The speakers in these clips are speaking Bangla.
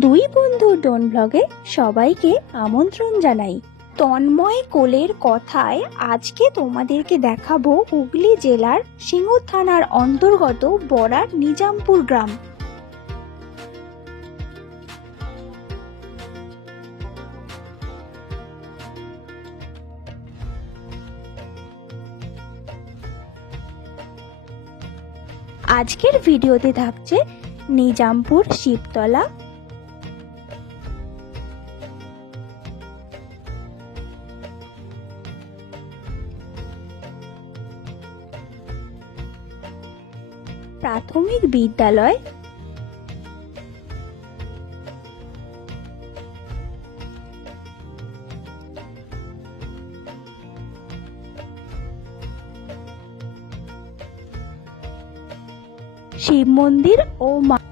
দুই বন্ধু ডোন ব্লগে সবাইকে আমন্ত্রণ জানাই। তন্ময় কোলের কথায় আজকে তোমাদেরকে দেখাবো হুগলি জেলার সিঙ্গুর থানার অন্তর্গত বড়ার নিজামপুর গ্রাম। আজকের ভিডিওতে থাকছে নিজামপুর শিবতলা, প্রাথমিক বিদ্যালয়, শিব মন্দির ও মাকাল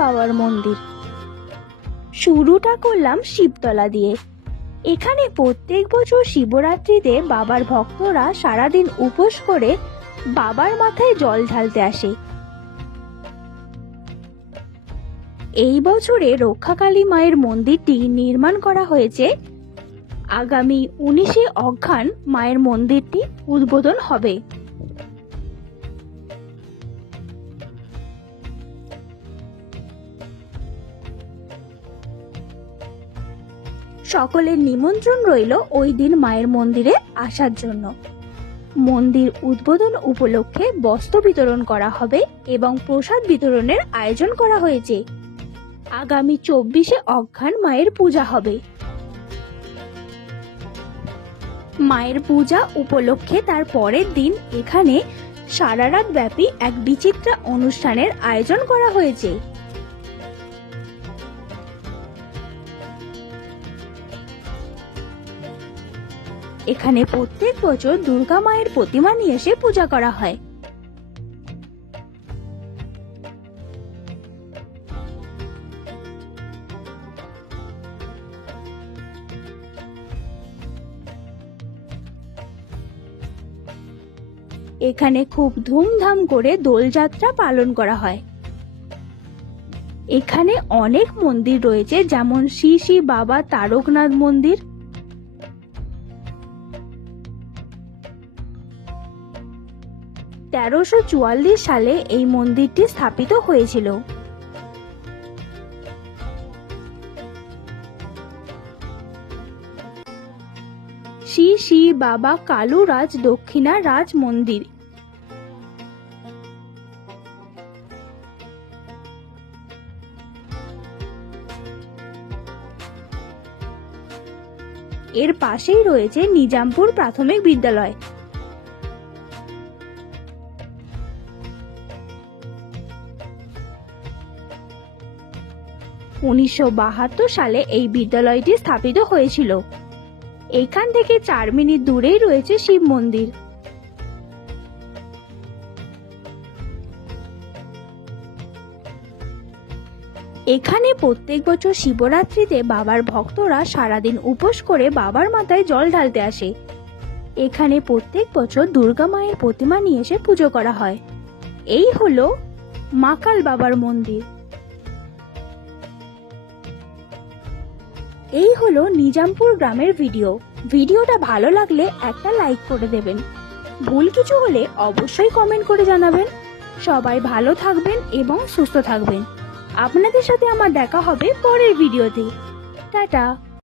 বাবার মন্দির। শুরুটা করলাম শিবতলা দিয়ে। এখানে প্রত্যেক বছর শিবরাত্রিতে বাবার ভক্তরা সারাদিন উপোস করে বাবার মাথায় জল ঢালতে আসে। এই বছরে রক্ষাকালী মায়ের মন্দিরটি নির্মাণ করা হয়েছে। আগামী 19শে অঘ্রান মায়ের মন্দিরটি উদ্বোধন হবে। সকলের নিমন্ত্রণ রইল ওই দিন মায়ের মন্দিরে আসার জন্য। মন্দির উদ্বোধন উপলক্ষে বস্ত্র বিতরণ করা হবে এবং প্রসাদ বিতরণের আয়োজন করা হয়েছে। আগামী 24শে অঘ্রান মায়ের পূজা হবে। মায়ের পূজা উপলক্ষে তার পরের দিন এখানে সারা রাত ব্যাপী এক বিচিত্র অনুষ্ঠানের আয়োজন করা হয়েছে। এখানে প্রত্যেক বছর দুর্গা মায়ের প্রতিমা নিয়ে এসে পূজা করা হয়। এখানে খুব ধুমধাম করে দোলযাত্রা পালন করা হয়। এখানে অনেক মন্দির রয়েছে, যেমন শ্রী শ্রী বাবা তারকনাথ মন্দির, (1344 সালে এই মন্দিরটি স্থাপিত হয়েছিল। শ্রী শ্রী বাবা কালুরাজ দক্ষিণা রাজ মন্দির, এর পাশেই রয়েছে নিজামপুর প্রাথমিক বিদ্যালয়। (1972 সালে এই বিদ্যালয়টি স্থাপিত হয়েছিল। এখান থেকে 4 মিনিট দূরেই রয়েছে শিব মন্দির। এখানে প্রত্যেক বছর শিবরাত্রিতে বাবার ভক্তরা সারাদিন উপোস করে বাবার মাথায় জল ঢালতে আসে। এখানে প্রত্যেক বছর দুর্গা মায়ের প্রতিমা নিয়ে এসে পুজো করা হয়। এই হলো মাকাল বাবার মন্দির। এই হলো নিজামপুর গ্রামের ভিডিওটা ভালো লাগলে একটা লাইক করে দেবেন। ভুল কিছু হলে অবশ্যই কমেন্ট করে জানাবেন। সবাই ভালো থাকবেন এবং সুস্থ থাকবেন। আপনাদের সাথে আমার দেখা হবে পরের ভিডিওতে। টাটা।